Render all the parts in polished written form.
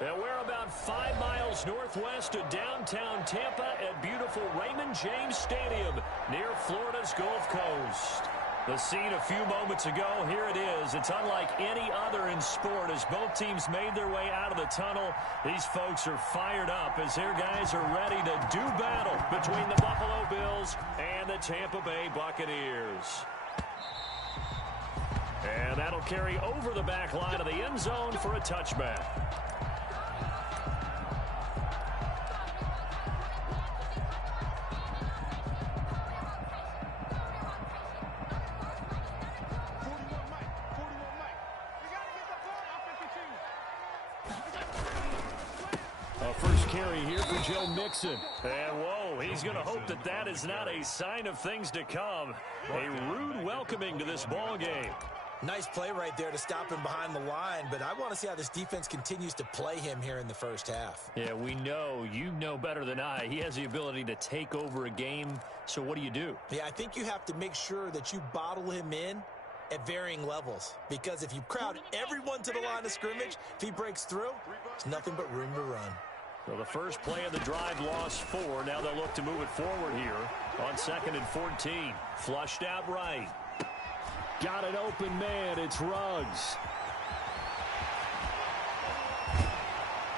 And we're about 5 miles northwest of downtown Tampa at beautiful Raymond James Stadium near Florida's Gulf Coast. The scene a few moments ago, here it is. It's unlike any other in sport as both teams made their way out of the tunnel. These folks are fired up as their guys are ready to do battle between the Buffalo Bills and the Tampa Bay Buccaneers. And that'll carry over the back line of the end zone for a touchback. First carry here for Joe Mixon. And, whoa, he's going to hope that that is not a sign of things to come. A rude welcoming to this ball game. Nice play right there to stop him behind the line, but I want to see how this defense continues to play him here in the first half. Yeah, we know. You know better than I. He has the ability to take over a game, so what do? Yeah, I think you have to make sure that you bottle him in at varying levels, because if you crowd everyone to the line of scrimmage, if he breaks through, it's nothing but room to run. So the first play of the drive lost 4. Now they'll look to move it forward here on 2nd and 14. Flushed out right. Got an open man. It's Ruggs.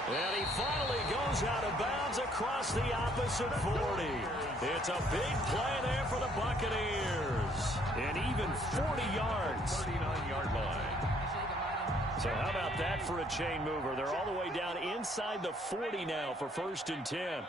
And he finally goes out of bounds across the opposite 40. It's a big play there for the Buccaneers. And even 40 yards. 39-yard line. So how about that for a chain mover? They're all the way down inside the 40 now for 1st and 10.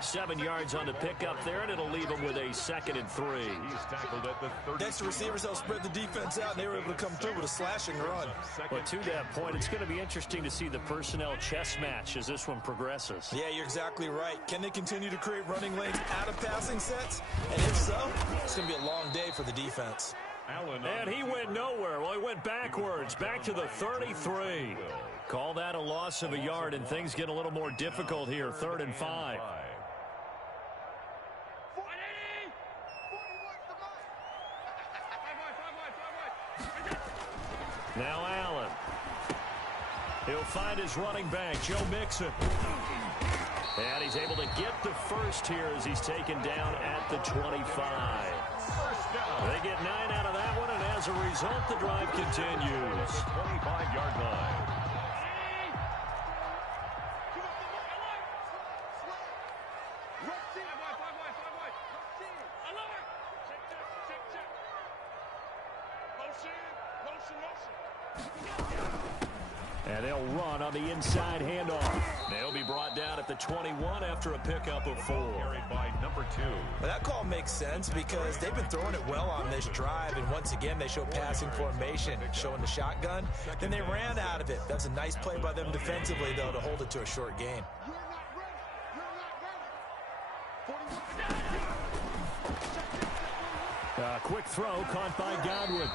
7 yards on the pickup there, and it'll leave him with a 2nd and 3. He's tackled at the 30. Next, the receivers helped spread the defense out, and they were able to come through with a slashing run. But to that point, it's going to be interesting to see the personnel chess match as this one progresses. Yeah, you're exactly right. Can they continue to create running lanes out of passing sets? And if so, it's going to be a long day for the defense. And he went nowhere. Well, he went backwards, back to the 33. Call that a loss of a yard, and things get a little more difficult here. 3rd and 5. Now Allen. He'll find his running back, Joe Mixon. And he's able to get the first here as he's taken down at the 25. They get 9 out of that one, and as a result, the drive continues. 25-yard line. And they'll run on the inside handoff. They'll be brought down at the 21 after a pickup of 4. Carried by number 2. Well, that call makes sense because they've been throwing it well on this drive, and once again they show passing formation, showing the shotgun. Then they ran out of it. That's a nice play by them defensively, though, to hold it to a short gain. Quick throw caught by Godwin.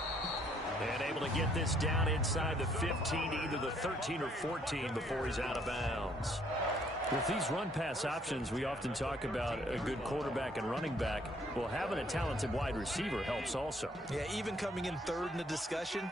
And able to get this down inside the 15, either the 13 or 14 before he's out of bounds. With these run-pass options, we often talk about a good quarterback and running back. Well, having a talented wide receiver helps also. Yeah, even coming in 3rd in the discussion,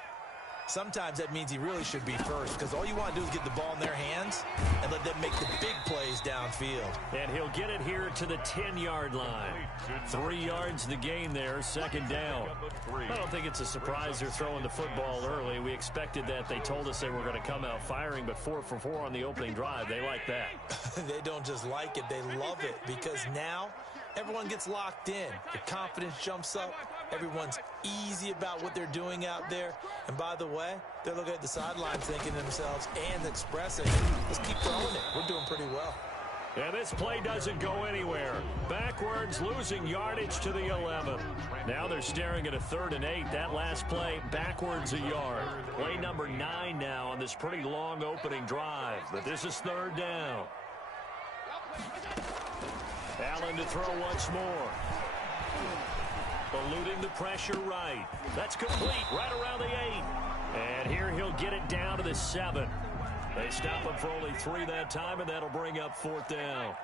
sometimes that means he really should be first because all you want to do is get the ball in their hands and let them make the big plays downfield. And he'll get it here to the 10-yard line. 3 yards the gain there, 2nd down. I don't think it's a surprise they're throwing the football early. We expected that. They told us they were going to come out firing, but 4 for 4 on the opening drive. They like that. They don't just like it, they love it because now everyone gets locked in. The confidence jumps up. Everyone's easy about what they're doing out there. And by the way, they're looking at the sidelines thinking to themselves and expressing, let's keep throwing it. We're doing pretty well. And this play doesn't go anywhere. Backwards, losing yardage to the 11. Now they're staring at a 3rd and 8. That last play, backwards a yard. Play number 9 now on this pretty long opening drive. But this is 3rd down. Allen to throw once more. Eluding the pressure right. That's complete right around the 8. And here he'll get it down to the 7. They stop him for only 3 that time, and that'll bring up 4th down.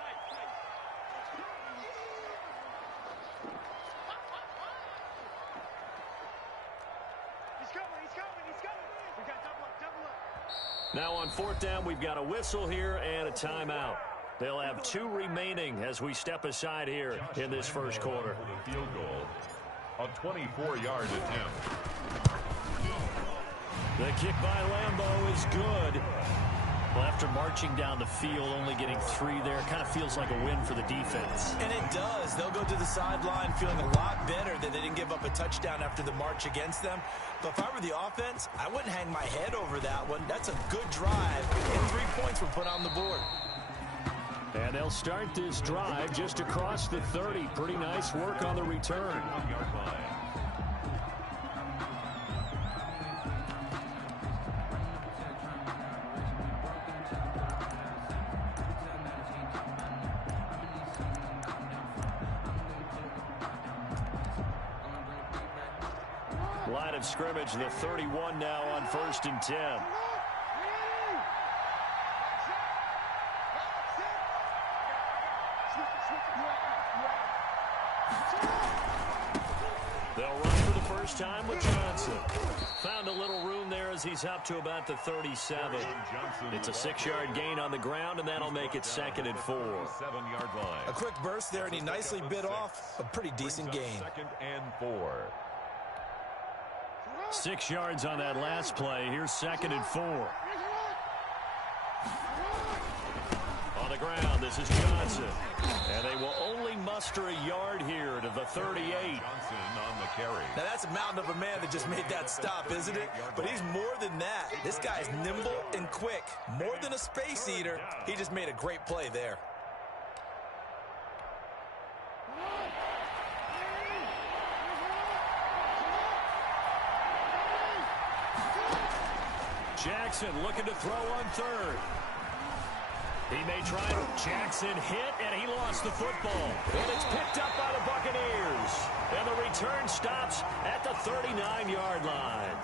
Now on fourth down, we've got a whistle here and a timeout. They'll have 2 remaining as we step aside here in this first quarter. Field goal. A 24-yard attempt. The kick by Lambeau is good. Well, after marching down the field, only getting 3 there, kind of feels like a win for the defense. And it does. They'll go to the sideline feeling a lot better that they didn't give up a touchdown after the march against them. But if I were the offense, I wouldn't hang my head over that one. That's a good drive, and 3 points were put on the board. And they'll start this drive just across the 30. Pretty nice work on the return. 1-yard line. Line of scrimmage, the 31 now on 1st and 10. They'll run for the first time with Johnson. Found a little room there as he's up to about the 37. It's a 6-yard gain on the ground, and that'll make it 2nd and 4. 7-yard line. A quick burst there, and he nicely bit off a pretty decent gain. 2nd and 4. 6 yards on that last play. Here's 2nd and 4. On the ground, this is Johnson. And they will only muster a yard here to the 38. Johnson on the carry. Now, that's a mountain of a man that just made that stop, isn't it? But he's more than that. This guy's nimble and quick. More than a space eater. He just made a great play there. Jackson looking to throw on 3rd. He may try to. Jackson hit, and he lost the football. And it's picked up by the Buccaneers. And the return stops at the 39-yard line.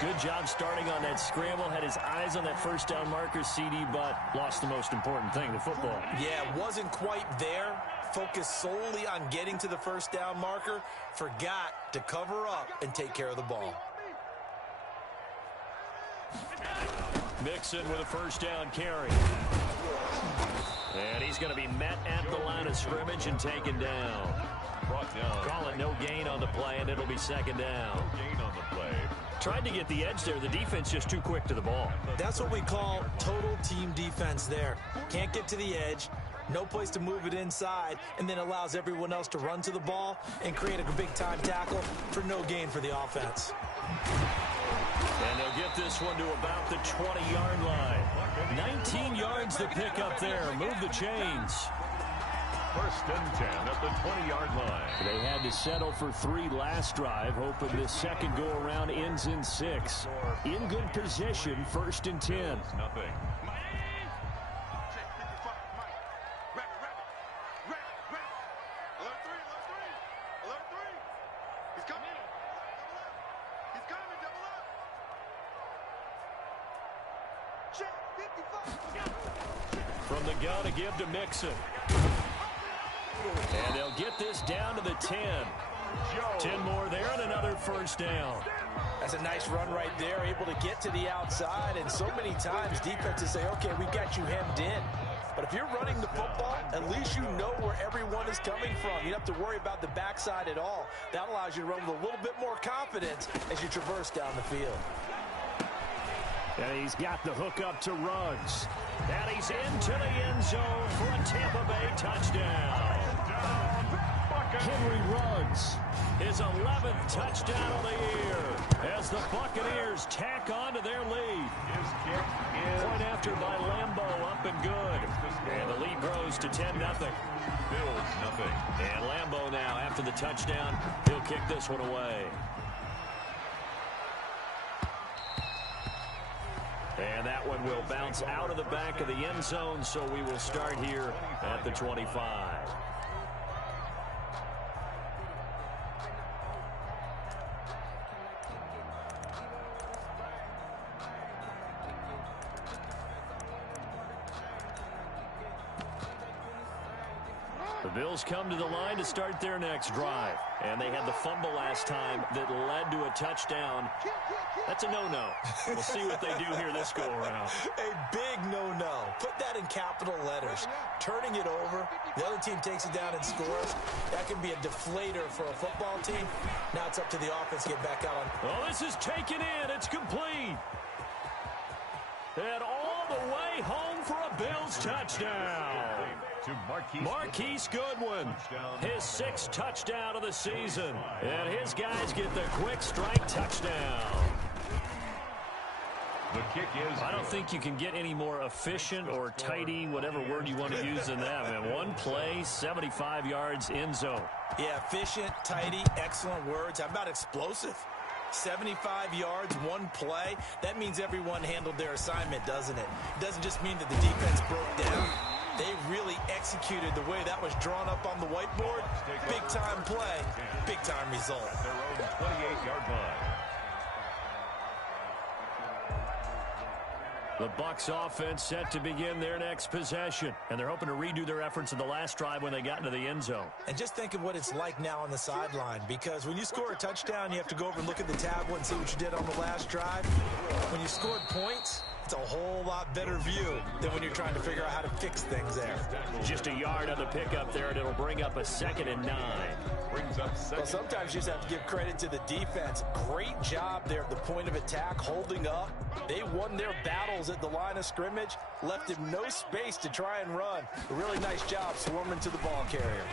Good job starting on that scramble. Had his eyes on that first down marker, CD, but lost the most important thing, the football. Yeah, wasn't quite there. Focused solely on getting to the first down marker. Forgot to cover up and take care of the ball. Mixon with a first down carry. And he's going to be met at the line of scrimmage and taken down. Brought down. Call it no gain on the play, and it'll be 2nd down. No gain on the play. Tried to get the edge there. The defense just too quick to the ball. That's what we call total team defense there. Can't get to the edge. No place to move it inside, and then allows everyone else to run to the ball and create a big-time tackle for no gain for the offense. And they'll get this one to about the 20-yard line. 19 yards to pick up there. Move the chains. 1st and 10 at the 20-yard line. They had to settle for 3 last drive, hoping this second go-around ends in 6. In good position, 1st and 10. Nothing. From the gun to give to Mixon. And they'll get this down to the 10. 10 more there and another first down. That's a nice run right there, able to get to the outside. And so many times defenses say, okay, we've got you hemmed in. But if you're running the football, at least you know where everyone is coming from. You don't have to worry about the backside at all. That allows you to run with a little bit more confidence as you traverse down the field. And he's got the hook up to Ruggs. And he's into the end zone for a Tampa Bay touchdown. Henry Ruggs, his 11th touchdown of the year as the Buccaneers tack on to their lead. His kick is Point after by Lambeau, up and good. And the lead grows to 10-0. Bills nothing. And Lambeau now, after the touchdown, he'll kick this one away. And that one will bounce out of the back of the end zone, so we will start here at the 25. The Bills come to the line to start their next drive. And they had the fumble last time that led to a touchdown. That's a no-no. We'll see what they do here this go-around. A big no-no. Put that in capital letters. Turning it over, the other team takes it down and scores. That can be a deflator for a football team. Now it's up to the offense to get back out on. Well, this is taken in. It's complete. And all the way home for a Bills touchdown. To Marquise Goodwin, his 6th touchdown of the season. And his guys get the quick strike touchdown. The kick is I don't think you can get any more efficient or tidy, whatever word you want to use than that, man. One play, 75 yards in zone. Yeah, efficient, tidy, excellent words. How about explosive? 75 yards, one play. That means everyone handled their assignment, doesn't it? It doesn't just mean that the defense broke down. They really executed the way that was drawn up on the whiteboard. Big-time play, big-time result. their own 28-yard line. The Bucs offense set to begin their next possession. And they're hoping to redo their efforts in the last drive when they got into the end zone. And just think of what it's like now on the sideline, because when you score a touchdown, you have to go over and look at the tablet and see what you did on the last drive. When you scored points, it's a whole lot better view than when you're trying to figure out how to fix things there. Just a yard on the pickup there, and it'll bring up a 2nd and 9. Brings up Well, sometimes you just have to give credit to the defense. Great job there at the point of attack, holding up. They won their battles at the line of scrimmage, left him no space to try and run. A really nice job swarming to the ball carrier.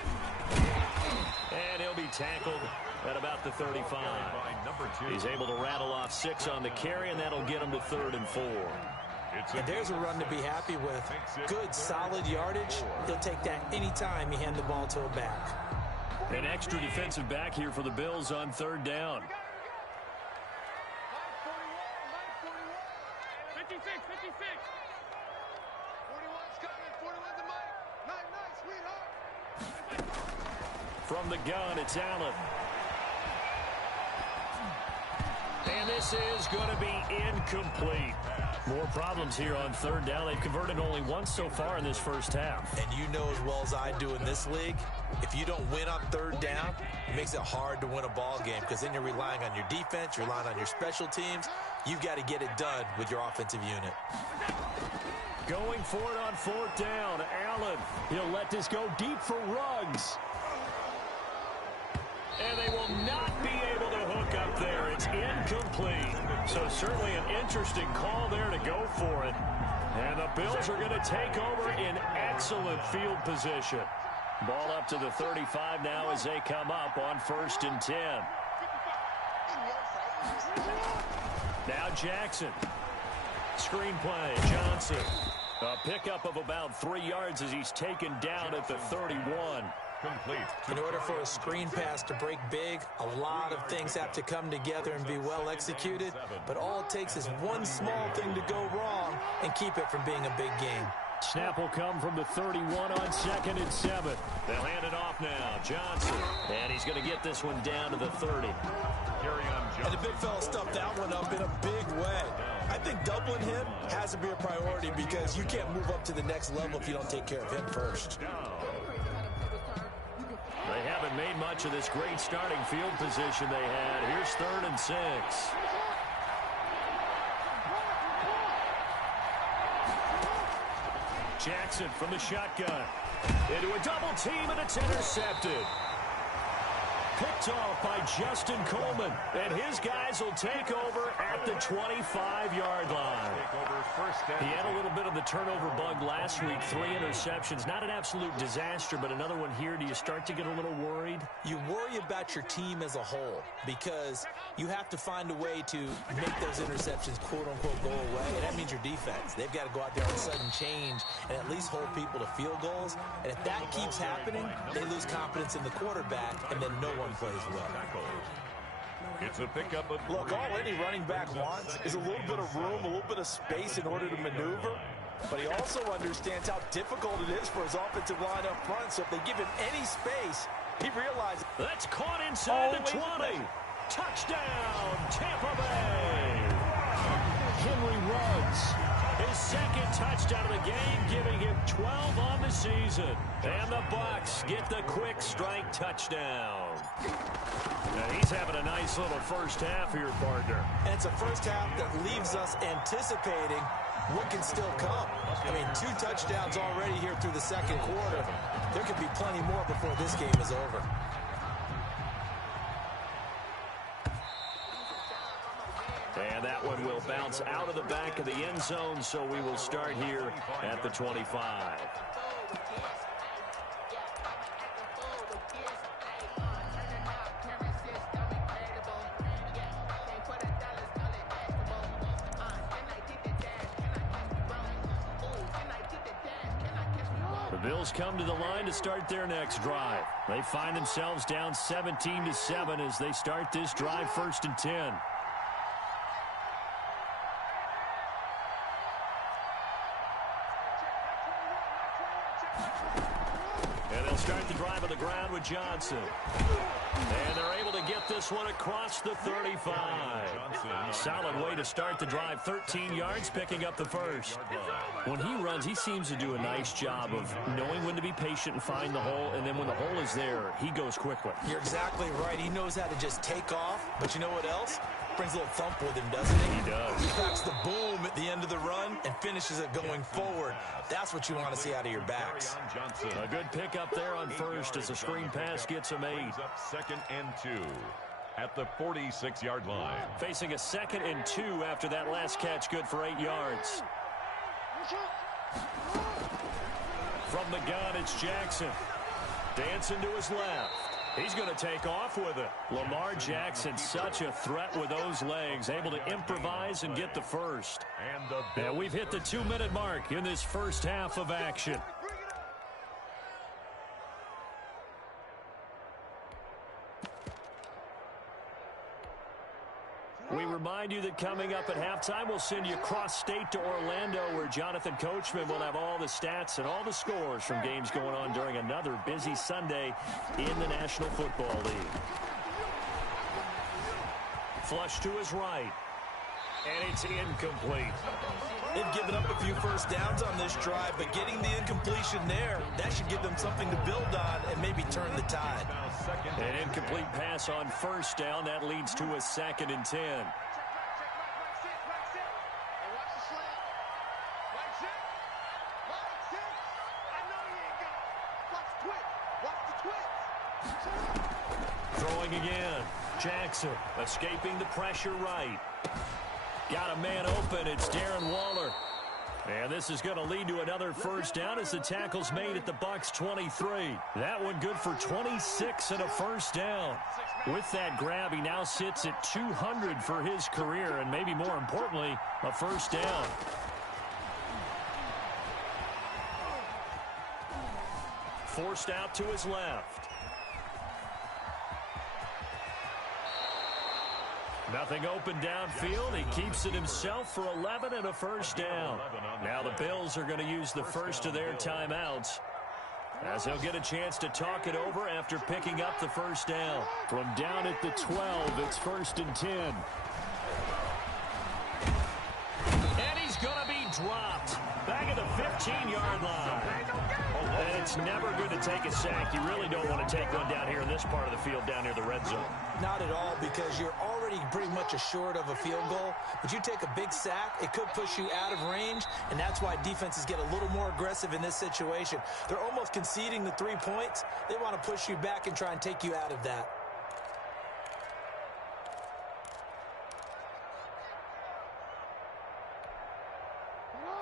And he'll be tackled at about the 35. He's able to rattle off 6 on the carry, and that'll get him to 3rd and 4. And there's a run to be happy with. Good, solid yardage. He'll take that anytime you hand the ball to a back. An extra defensive back here for the Bills on 3rd down. 56. 41's coming. 41's the mic. Nice, sweetheart. From the gun, it's Allen. And this is going to be incomplete. More problems here on 3rd down. They've converted only once so far in this first half. And you know as well as I do in this league, if you don't win on 3rd down, it makes it hard to win a ball game, because then you're relying on your defense, you're relying on your special teams. You've got to get it done with your offensive unit. Going for it on 4th down. Allen, he'll let this go deep for Ruggs. And they will not be able to hook up there. It's incomplete. So certainly an interesting call there to go for it. And the Bills are going to take over in excellent field position. Ball up to the 35 now as they come up on 1st and 10. Now Jackson. Screen play. Johnson. A pickup of about 3 yards as he's taken down at the 31. complete. In order for a screen pass to break big, a lot of things have to come together and be well executed, but all it takes is one small thing to go wrong and keep it from being a big game. Snap will come from the 31 on 2nd and 7. They'll hand it off now. Johnson. And he's going to get this one down to the 30. Carry on Johnson. And the big fella stuffed that one up in a big way. I think doubling him has to be a priority because you can't move up to the next level if you don't take care of him first. They haven't made much of this great starting field position they had. Here's 3rd and 6. Jackson from the shotgun. Into a double team, and it's intercepted. Picked off by Justin Coleman. And his guys will take over at the 25-yard line. He had a little bit of the turnover bug last week. 3 interceptions. Not an absolute disaster, but another one here. Do you start to get a little worried? You worry about your team as a whole because you have to find a way to make those interceptions quote-unquote go away, and that means your defense. They've got to go out there on sudden change and at least hold people to field goals. And if that keeps happening, they lose confidence in the quarterback, and then no one plays well. It's a pickup of Look, all any running back wants is a little bit of room, a little bit of space in order to maneuver. But he also understands how difficult it is for his offensive line up front. So if they give him any space, he realizes. That's caught inside the 20. Touchdown, Tampa Bay. Henry Ruggs His second touchdown of the game, giving him 12 on the season. And the Bucs get the quick strike touchdown. Now he's having a nice little first half here, partner. And it's a first half that leaves us anticipating what can still come. I mean, 2 touchdowns already here through the second quarter. There could be plenty more before this game is over. And that one will bounce out of the back of the end zone, so we will start here at the 25. The Bills come to the line to start their next drive. They find themselves down 17-7 as they start this drive, 1st and 10. And they'll start the drive on the ground with Johnson. And they're able to get this one across the 35. Solid way to start the drive. 13 yards, picking up the first. When he runs, he seems to do a nice job of knowing when to be patient and find the hole. And then when the hole is there, he goes quickly. You're exactly right. He knows how to just take off. But you know what else? Brings a little thump with him, doesn't he? He does. He packs the boom at the end of the run and finishes it going forward. That's what you want to see out of your backs. A good pickup there on first as the screen pass gets him 8. 2nd and 2 at the 46-yard line. Facing a 2nd and 2 after that last catch, good for 8 yards. From the gun, it's Jackson. Dancing to his left. He's going to take off with it. Lamar Jackson, such a threat with those legs, able to improvise and get the first. And we've hit the 2-minute mark in this first half of action. We remind you that coming up at halftime, we'll send you cross-state to Orlando, where Jonathan Coachman will have all the stats and all the scores from games going on during another busy Sunday in the National Football League. Flush to his right. And it's incomplete. They've given up a few first downs on this drive, but getting the incompletion there, that should give them something to build on and maybe turn the tide. An incomplete pass on first down. That leads to a 2nd and 10. Throwing again. Jackson escaping the pressure right. Got a man open. It's Darren Waller. And this is going to lead to another first down as the tackle's made at the Bucs 23. That one good for 26 and a first down. With that grab, he now sits at 200 for his career, and maybe more importantly, a first down. Forced out to his left. Nothing open downfield. He keeps it himself for 11 and a first down. Now the Bills are going to use the first of their timeouts, as they'll get a chance to talk it over after picking up the first down. From down at the 12, it's 1st and 10. And he's going to be dropped back at the 15-yard line. And it's never good to take a sack. You really don't want to take one down here in this part of the field, down near the red zone. Not at all, because you're already pretty much assured of a field goal. But you take a big sack, it could push you out of range, and that's why defenses get a little more aggressive in this situation. They're almost conceding the 3 points. They want to push you back and try and take you out of that.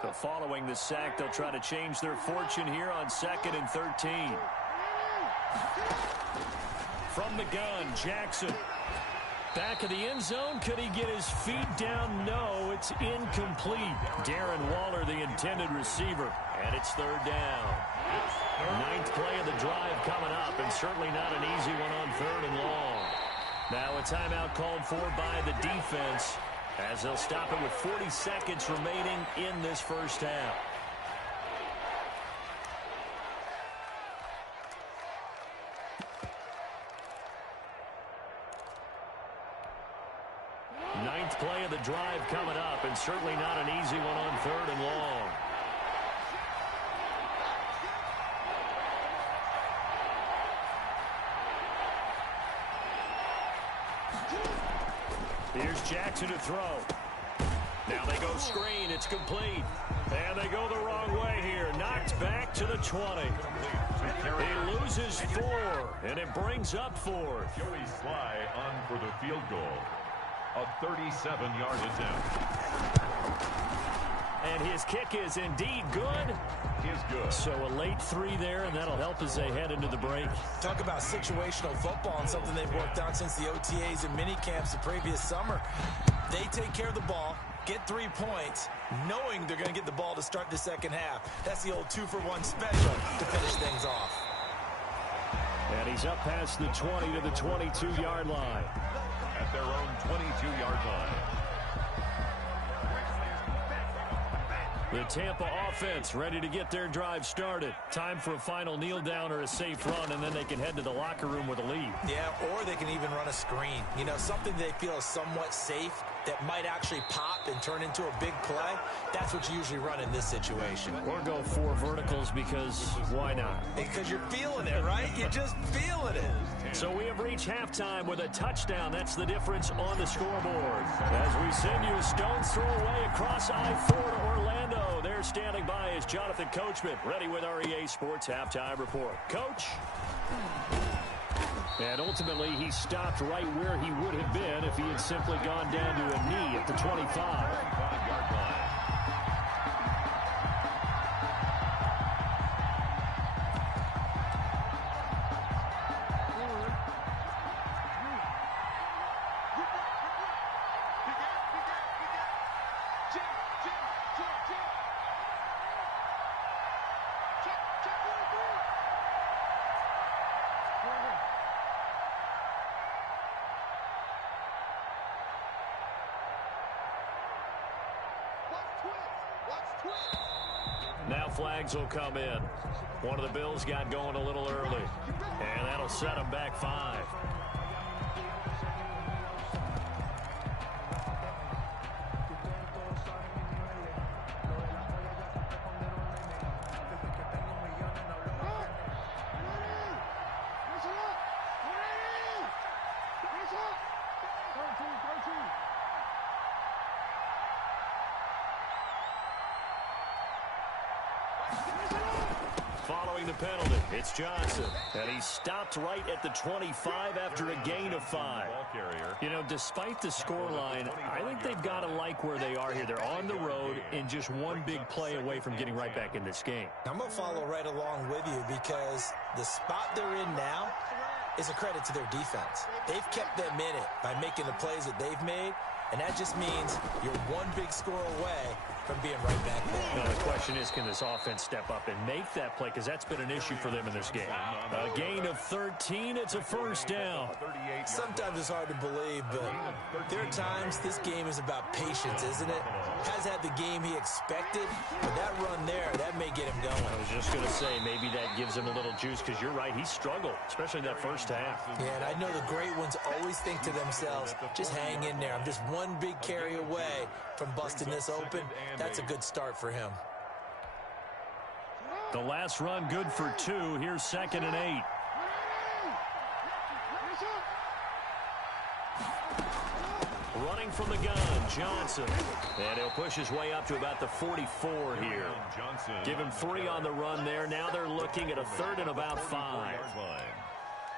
So following the sack, they'll try to change their fortune here on 2nd and 13. From the gun, Jackson. Back of the end zone. Could he get his feet down? No, it's incomplete. Darren Waller, the intended receiver. And it's 3rd down. 9th play of the drive coming up, and certainly not an easy one on 3rd and long. Now a timeout called for by the defense, as they'll stop it with 40 seconds remaining in this first half. 9th play of the drive coming up, and certainly not an easy one on 3rd and long. Here's Jackson to throw. Now they go screen. It's complete. And they go the wrong way here. Knocked back to the 20. He loses 4, and it brings up 4th. Joey Sly on for the field goal. A 37-yard attempt. And his kick is indeed good. Is good. So a late 3 there, and that'll help as they head into the break. Talk about situational football and something they've worked on since the OTAs and mini camps the previous summer. They take care of the ball, get 3 points, knowing they're going to get the ball to start the second half. That's the old 2-for-1 special to finish things off. And he's up past the 20 to the 22-yard line. At their own 22-yard line. The Tampa offense ready to get their drive started. Time for a final kneel down or a safe run, and then they can head to the locker room with a lead. Yeah, or they can even run a screen. You know, something they feel is somewhat safe that might actually pop and turn into a big play. That's what you usually run in this situation. Or go 4 verticals because why not? Because you're feeling it, right? You're just feeling it. So we have reached halftime with a touchdown. That's the difference on the scoreboard. As we send you a stone's throw away across I-4 to Orlando. There standing by is Jonathan Coachman, ready with our EA Sports Halftime Report. Coach? And ultimately, he stopped right where he would have been if he had simply gone down to a knee at the 25-yard line. Now flags will come in. One of the Bills got going a little early, and that'll set them back 5. Following the penalty, it's Johnson. And he stopped right at the 25 after a gain of 5. You know, despite the scoreline, I think they've got to like where they are here. They're on the road and just one big play away from getting right back in this game. I'm going to follow right along with you because the spot they're in now is a credit to their defense. They've kept them in it by making the plays that they've made, and that just means you're one big score away from being right back there. Now, the question is, can this offense step up and make that play? Because that's been an issue for them in this game. A gain of 13, it's a first down. Sometimes it's hard to believe, but there are times this game is about patience, isn't it? Has had the game he expected, but that run there, that may get him going. I was just going to say, maybe that gives him a little juice, because you're right, he struggled, especially in that first half. Yeah, and I know the great ones always think to themselves, just hang in there. I'm just one big carry away from busting this open. That's a good start for him. The last run good for 2. Here's 2nd and 8. Running from the gun, Johnson. And he'll push his way up to about the 44 here. Give him 3 on the run there. Now they're looking at a 3rd and about 5.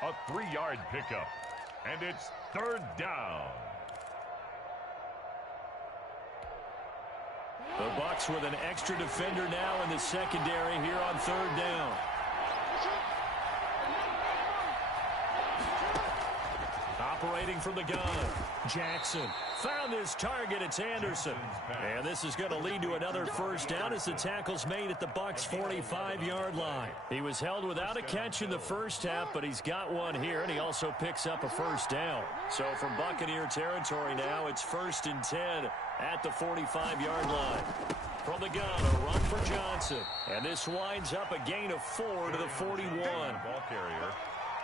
A 3-yard pickup. And it's 3rd down. The Bucs with an extra defender now in the secondary here on 3rd down. Operating from the gun, Jackson found his target. It's Anderson. And this is going to lead to another first down as the tackle's made at the Bucs' 45-yard line. He was held without a catch in the first half, but he's got one here, and he also picks up a first down. So from Buccaneer territory now, it's 1st and 10 at the 45-yard line. From the gun, a run for Johnson. And this winds up a gain of 4 to the 41. Ball carrier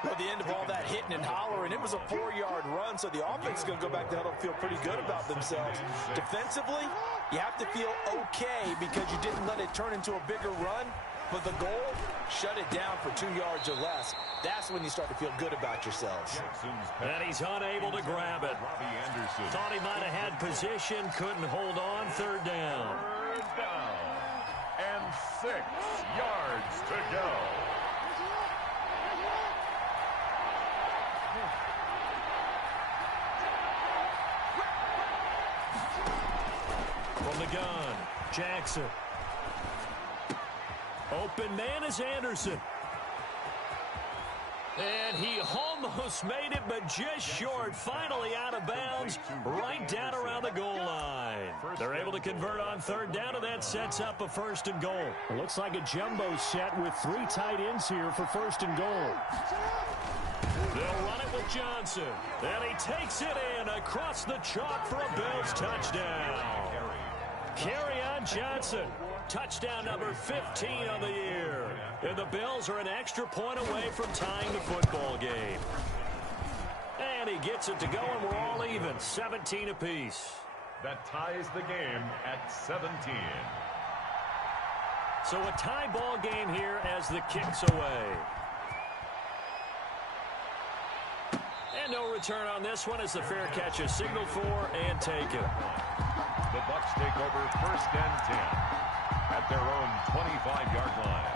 Well, the end of all that hitting and hollering, it was a 4-yard run, so the offense is going to go back to huddle and feel pretty good about themselves. Defensively, you have to feel okay because you didn't let it turn into a bigger run, but the goal, shut it down for 2 yards or less. That's when you start to feel good about yourselves. And he's unable to grab it. Thought he might have had position, couldn't hold on. Third down. Third down. And 6 yards to go. From the gun, Jackson. Open man is Anderson. And he almost made it, but just short. Finally out of bounds, right down around the goal line. They're able to convert on third down, and that sets up a 1st and goal. Looks like a jumbo set with 3 tight ends here for 1st and goal. They'll run it with Johnson. And he takes it in across the chalk for a Bills touchdown. Carry on Johnson. Touchdown number 15 of the year. And the Bills are an extra point away from tying the football game. And he gets it to go, and we're all even. 17 apiece. That ties the game at 17. So a tie ball game here as the kick's away. And no return on this one as the fair catch is signaled for and taken. The Bucs take over 1st and 10 at their own 25-yard line.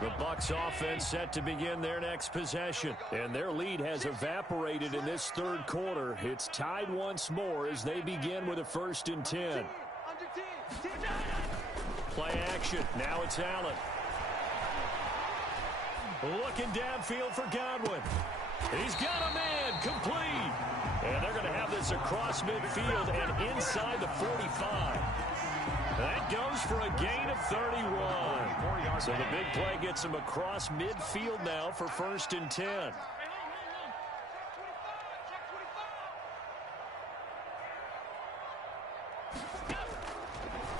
The Bucs offense set to begin their next possession. And their lead has evaporated in this 3rd quarter. It's tied once more as they begin with a 1st and 10. Play action. Now it's Allen. Looking downfield for Godwin. He's got a man complete. And they're going to have this across midfield and inside the 45. That goes for a gain of 31. So the big play gets him across midfield now for 1st and 10.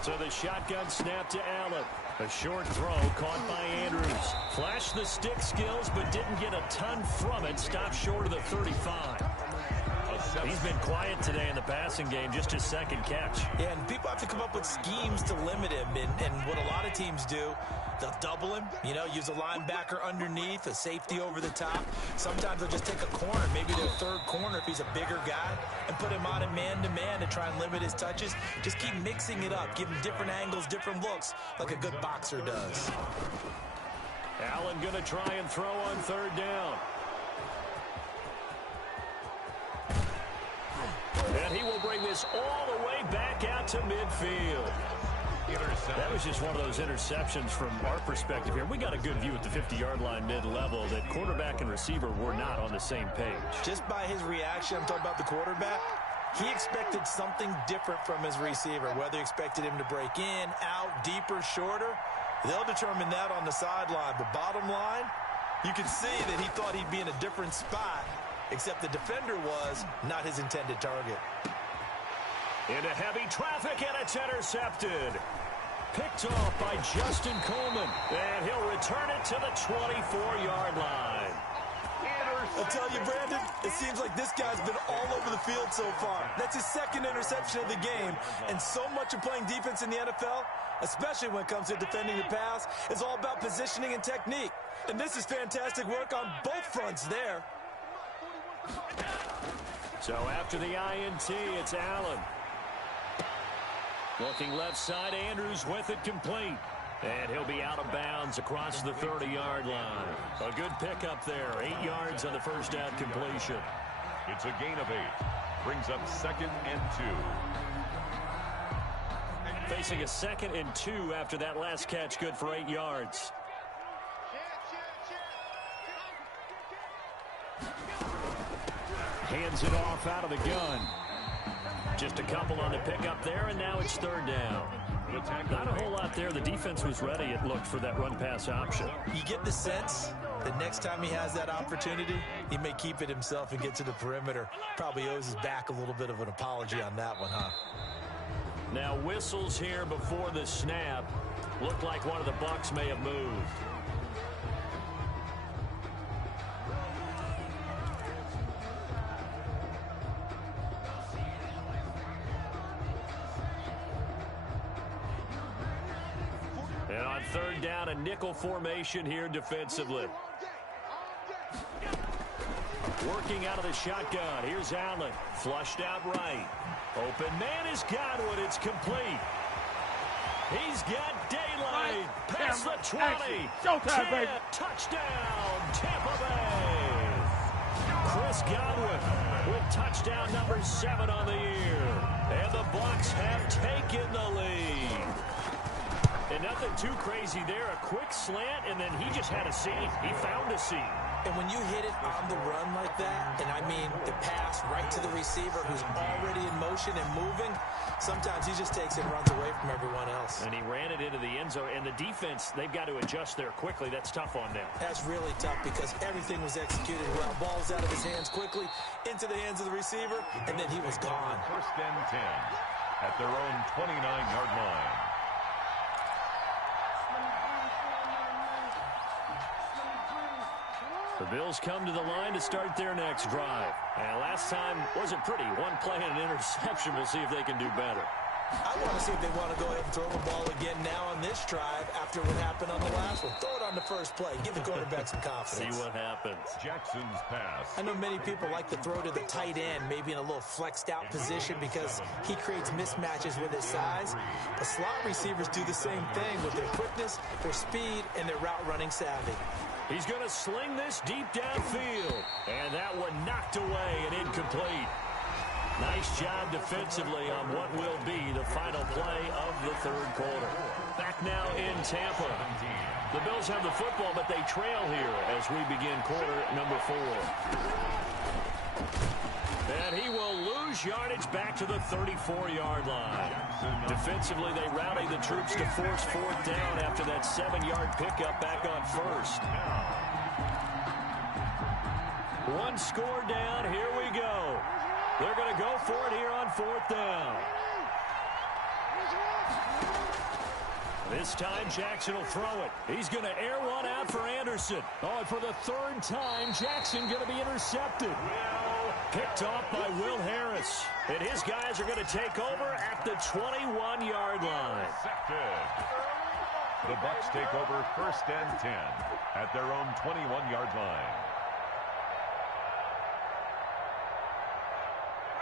So the shotgun snap to Allen. A short throw caught by Andrews. Flashed the stick skills, but didn't get a ton from it. Stopped short of the 35. He's been quiet today in the passing game, just his 2nd catch. Yeah, and people have to come up with schemes to limit him. And what a lot of teams do, they'll double him, use a linebacker underneath, a safety over the top. Sometimes they'll just take a corner, maybe their 3rd corner if he's a bigger guy, and put him on a man-to-man to try and limit his touches. Just keep mixing it up, give him different angles, different looks, like a good boxer does. Allen going to try and throw on 3rd down. And he will bring this all the way back out to midfield. That was just one of those interceptions from our perspective here. We got a good view at the 50-yard line mid-level that quarterback and receiver were not on the same page. Just by his reaction, I'm talking about the quarterback, he expected something different from his receiver, whether he expected him to break in, out, deeper, shorter. They'll determine that on the sideline. But bottom line, you can see that he thought he'd be in a different spot, except the defender was not his intended target. Into heavy traffic, and it's intercepted. Picked off by Justin Coleman, and he'll return it to the 24-yard line. I'll tell you, Brandon, it seems like this guy's been all over the field so far. That's his 2nd interception of the game, and so much of playing defense in the NFL, especially when it comes to defending the pass, is all about positioning and technique. And this is fantastic work on both fronts there. So after the INT, it's Allen. Looking left side, Andrews with it complete. And he'll be out of bounds across the 30-yard line. A good pickup there. 8 yards on the 1st down completion. It's a gain of 8. Brings up 2nd and 2. Facing a 2nd and 2 after that last catch, good for 8 yards. Hands it off out of the gun. Just a couple on the pickup there, and now it's 3rd down. Not a whole lot there. The defense was ready, it looked, for that run-pass option. You get the sense that next time he has that opportunity, he may keep it himself and get to the perimeter. Probably owes his back a little bit of an apology on that one, huh? Now whistles here before the snap. Looked like one of the Bucs may have moved. And on third down, a nickel formation here defensively. Working out of the shotgun. Here's Allen. Flushed out right. Open man is Godwin. It's complete. He's got daylight. Past the 20. Showtime, baby. Touchdown, Tampa Bay. Chris Godwin with touchdown number 7 on the year. And the Bucs have taken the lead. And nothing too crazy there. A quick slant, and then he just had a seam. He found a seam. And when you hit it on the run like that, and I mean the pass right to the receiver who's already in motion and moving, sometimes he just takes it and runs away from everyone else. And he ran it into the end zone. And the defense, they've got to adjust there quickly. That's tough on them. That's really tough because everything was executed well. Ball's out of his hands quickly, into the hands of the receiver, and then he was gone. First and 10 at their own 29-yard line. The Bills come to the line to start their next drive. And last time wasn't pretty. One play and an interception. We'll see if they can do better. I want to see if they want to go ahead and throw the ball again now on this drive after what happened on the last one. Throw it on the first play. Give the quarterback some confidence. See what happens. Jackson's pass. I know many people like to throw to the tight end, maybe in a little flexed out position because he creates mismatches with his size. But slot receivers do the same thing with their quickness, their speed, and their route running savvy. He's going to sling this deep downfield. And that one knocked away and incomplete. Nice job defensively on what will be the final play of the third quarter. Back now in Tampa. The Bills have the football, but they trail here as we begin quarter number 4. And he will lose yardage back to the 34-yard line. Defensively, they rally the troops to force fourth down after that 7-yard pickup back on first. One score down. Here we go. They're going to go for it here on fourth down. This time, Jackson will throw it. He's going to air one out for Anderson. Oh, and for the third time, Jackson going to be intercepted. Picked off by Will Harris. And his guys are going to take over at the 21-yard line. The Bucs take over first and 10 at their own 21-yard line.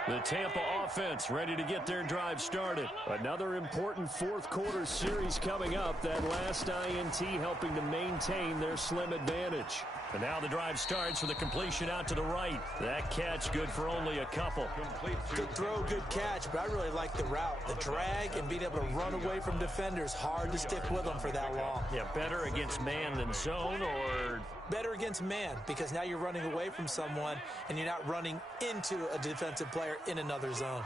The Tampa offense ready to get their drive started. Another important fourth quarter series coming up. That last INT helping to maintain their slim advantage. And now the drive starts with a completion out to the right. That catch good for only a couple. Good throw, good catch, but I really like the route. The drag and being able to run away from defenders. Hard to stick with them for that long. Yeah, better against man than zone, or better against man because now you're running away from someone and you're not running into a defensive player in another zone.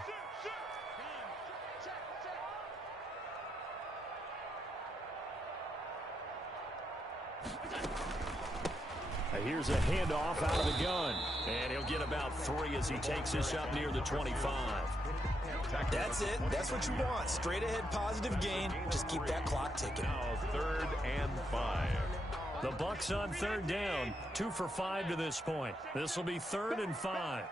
Here's a handoff out of the gun. And he'll get about 3 as he takes this up near the 25. That's it. That's what you want. Straight ahead positive gain. Just keep that clock ticking. Now third and 5. The Bucs on third down. 2 for 5 to this point. This will be 3rd and 5.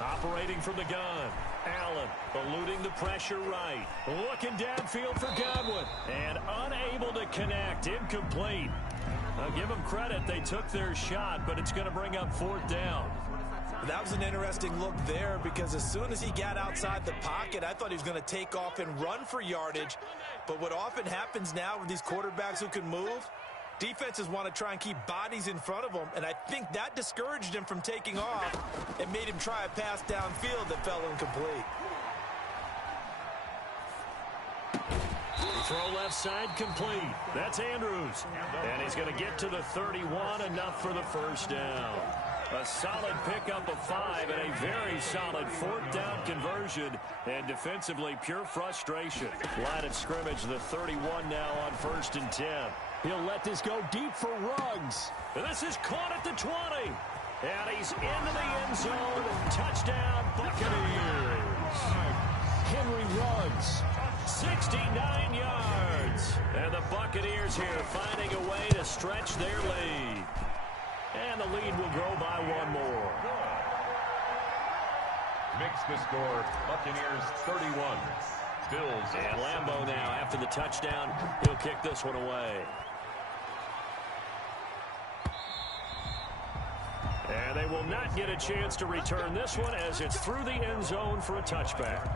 Operating from the gun. Allen eluding the pressure right. Looking downfield for Godwin. And unable to connect. Incomplete. I'll give them credit. They took their shot, but it's going to bring up 4th down. That was an interesting look there because as soon as he got outside the pocket, I thought he was going to take off and run for yardage. But what often happens now with these quarterbacks who can move, defenses want to try and keep bodies in front of them, and I think that discouraged him from taking off and made him try a pass downfield that fell incomplete. Throw left side complete. That's Andrews. And he's going to get to the 31, enough for the first down. A solid pickup of 5 and a very solid 4th down conversion. And defensively, pure frustration. Line of scrimmage, the 31 now on 1st and 10. He'll let this go deep for Ruggs. And this is caught at the 20. And he's into the end zone. Touchdown, Buccaneers. Henry Ruggs, 69 yards. Buccaneers here finding a way to stretch their lead. And the lead will grow by one more. Makes the score Buccaneers 31. Bills. And Lambeau now after the touchdown. He'll kick this one away. And they will not get a chance to return this one as it's through the end zone for a touchback.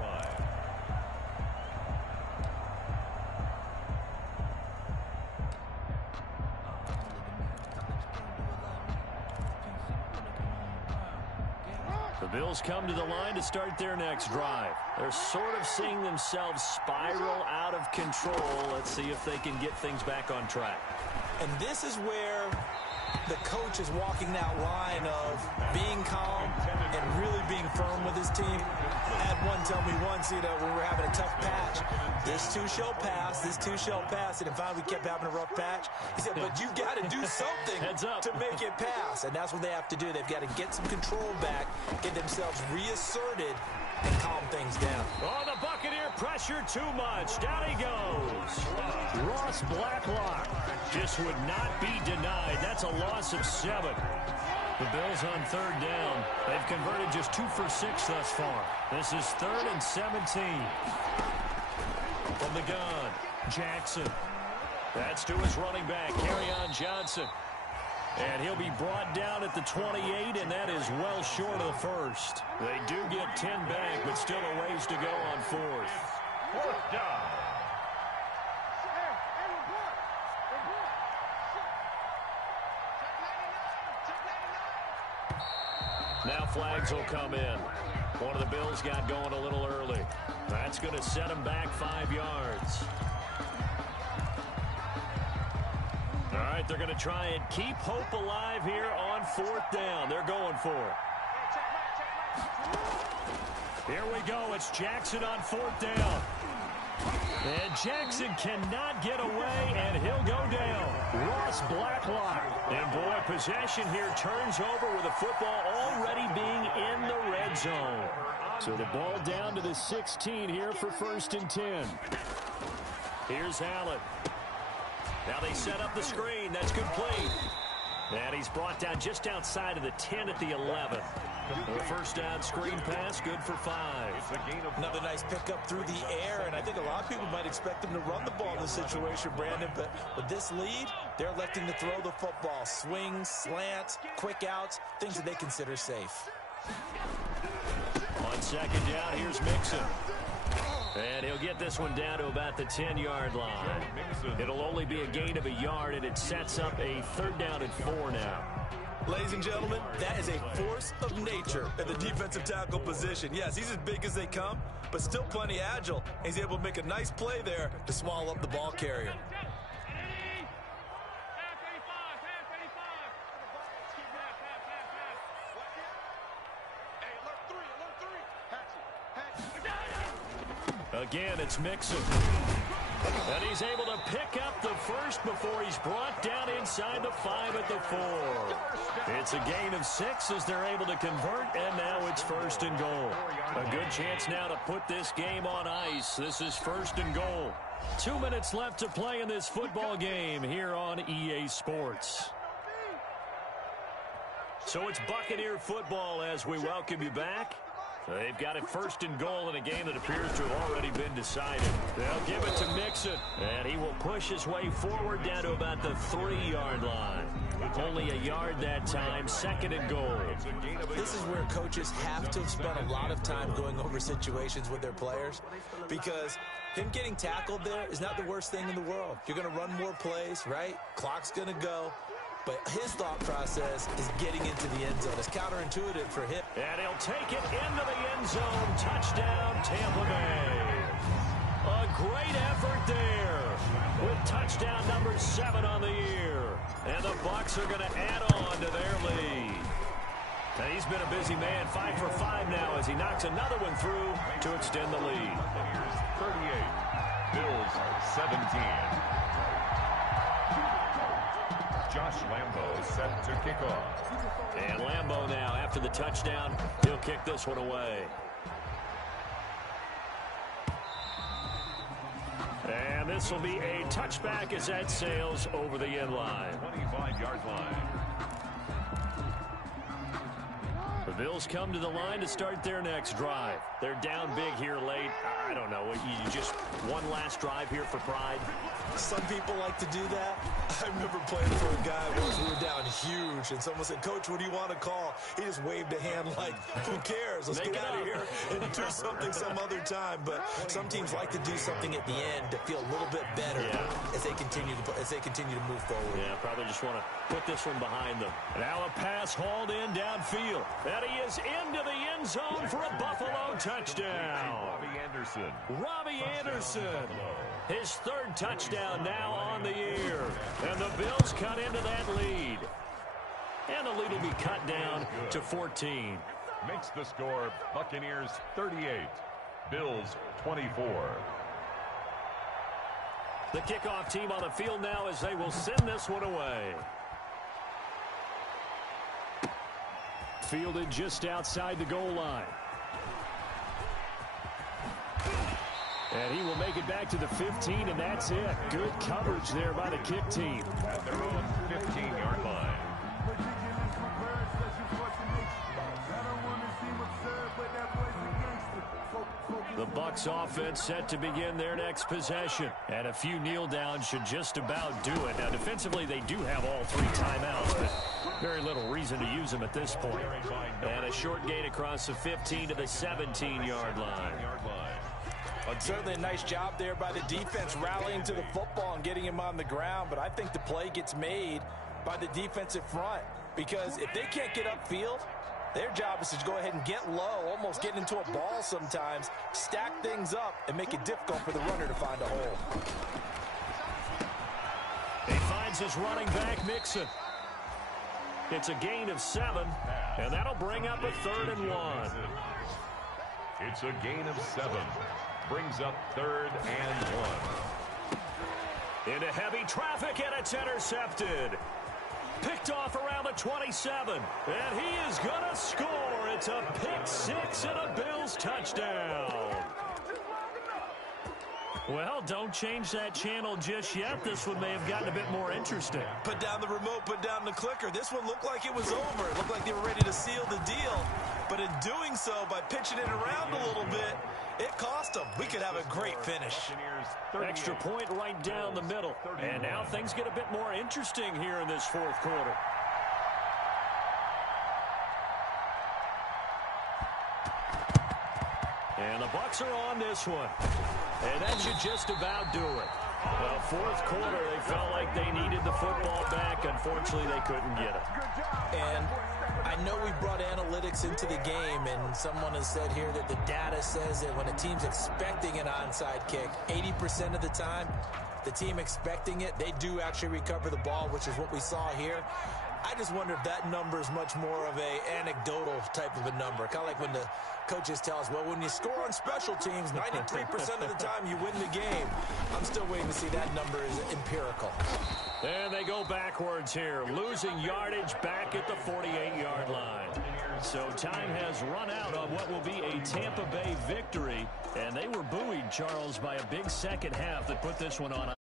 The Bills come to the line to start their next drive. They're sort of seeing themselves spiral out of control. Let's see if they can get things back on track. And this is where the coach is walking that line of being calm and really being firm with his team. I had one tell me once, when we were having a tough patch, this too shall pass, this too shall pass, and finally we kept having a rough patch. He said, but you've got to do something to make it pass, and that's what they have to do. They've got to get some control back, get themselves reasserted, and calm things down. Oh, the Buccaneer pressure too much. Down he goes. Ross Blacklock just would not be denied. That's a loss of 7. The Bills on third down. They've converted just 2 for 6 thus far. This is 3rd and 17. From the gun, Jackson. That's to his running back, Kerryon Johnson. And he'll be brought down at the 28, and that is well short of the first. They do get 10 back, but still a ways to go on 4th. 4th down. Now flags will come in. One of the Bills got going a little early. That's going to set them back 5 yards. All right, they're going to try and keep hope alive here on 4th down. They're going for it. Here we go. It's Jackson on 4th down. And Jackson cannot get away, and he'll go down. Ross Blacklock. And boy, possession here turns over with the football already being in the red zone. So the ball down to the 16 here for 1st and 10. Here's Allen. Now they set up the screen. That's complete. And he's brought down just outside of the 10 at the 11. The first down screen pass, good for 5. Another nice pickup through the air, and I think a lot of people might expect them to run the ball in this situation, Brandon, but with this lead, they're electing to throw the football. Swings, slants, quick outs, things that they consider safe. On 2nd down, here's Mixon. And he'll get this one down to about the 10-yard line. It'll only be a gain of a yard, and it sets up a 3rd down and 4 now. Ladies and gentlemen, that is a force of nature at the defensive tackle position. Yes, he's as big as they come, but still plenty agile. He's able to make a nice play there to swallow up the ball carrier. Again, it's Mixon. And he's able to pick up the first before he's brought down inside the 5 at the 4. It's a gain of 6 as they're able to convert, and now it's 1st and goal. A good chance now to put this game on ice. This is 1st and goal. 2 minutes left to play in this football game here on EA Sports. So it's Buccaneer football as we welcome you back. They've got it 1st and goal in a game that appears to have already been decided. They'll give it to Mixon, and he will push his way forward down to about the 3-yard line. Only a yard that time, 2nd and goal. This is where coaches have to spend a lot of time going over situations with their players, because him getting tackled there is not the worst thing in the world. You're going to run more plays, right? Clock's going to go. But his thought process is getting into the end zone. It's counterintuitive for him. And he'll take it into the end zone. Touchdown, Tampa Bay. A great effort there with touchdown number 7 on the year. And the Bucs are going to add on to their lead. And he's been a busy man, 5 for 5 now as he knocks another one through to extend the lead. 38, Bills 17. Josh Lambeau set to kick off. And Lambeau now, after the touchdown, he'll kick this one away. And this will be a touchback as that sails over the end line. 25-yard line. The Bills come to the line to start their next drive. They're down big here late. I don't know. You just one last drive here for pride? Some people like to do that. I remember playing for a guy once. We were down huge, and someone said, "Coach, what do you want to call?" He just waved a hand like, "Who cares? Let's get out of here and do something some other time." But some teams like to do something at the end to feel a little bit better as they continue to move forward. Yeah, probably just want to put this one behind them. Now a pass hauled in downfield. And he is into the end zone for a Buffalo touchdown. Robbie Anderson. His third touchdown now on the year. And the Bills cut into that lead. And the lead will be cut down to 14. Makes the score Buccaneers 38, Bills 24. The kickoff team on the field now as they will send this one away. Fielded just outside the goal line. And he will make it back to the 15, and that's it. Good coverage there by the kick team. At their own 15-yard line. The Bucs offense set to begin their next possession. And a few kneel downs should just about do it. Now, defensively, they do have all three timeouts, but very little reason to use them at this point. And a short gain across the 15 to the 17-yard line. Well, certainly a nice job there by the defense rallying to the football and getting him on the ground. But I think the play gets made by the defensive front, because if they can't get upfield, their job is to go ahead and get low, almost get into a ball sometimes, stack things up, and make it difficult for the runner to find a hole. He finds his running back, Mixon. It's a gain of 7, and that'll bring up a 3rd and 1. It's a gain of 7. Brings up 3rd and 1. Into heavy traffic, and it's intercepted. Picked off around the 27, and he is going to score. It's a pick 6 and a Bills touchdown. Well, don't change that channel just yet. This one may have gotten a bit more interesting. Put down the remote, put down the clicker. This one looked like it was over. It looked like they were ready to seal the deal. But in doing so, by pitching it around a little bit, it cost them. We could have a great finish. Extra point right down the middle. And now things get a bit more interesting here in this 4th quarter. And the Bucs are on this one. And that should just about do it. Well, 4th quarter, they felt like they needed the football back. Unfortunately, they couldn't get it. And I know we brought analytics into the game, and someone has said here that the data says that when a team's expecting an onside kick, 80% of the time, the team expecting it, they do actually recover the ball, which is what we saw here. I just wonder if that number is much more of a anecdotal type of a number. Kind of like when the coaches tell us, well, when you score on special teams, 93% of the time you win the game. I'm still waiting to see that number is empirical. And they go backwards here, losing yardage back at the 48-yard line. So time has run out on what will be a Tampa Bay victory. And they were buoyed, Charles, by a big second half that put this one on.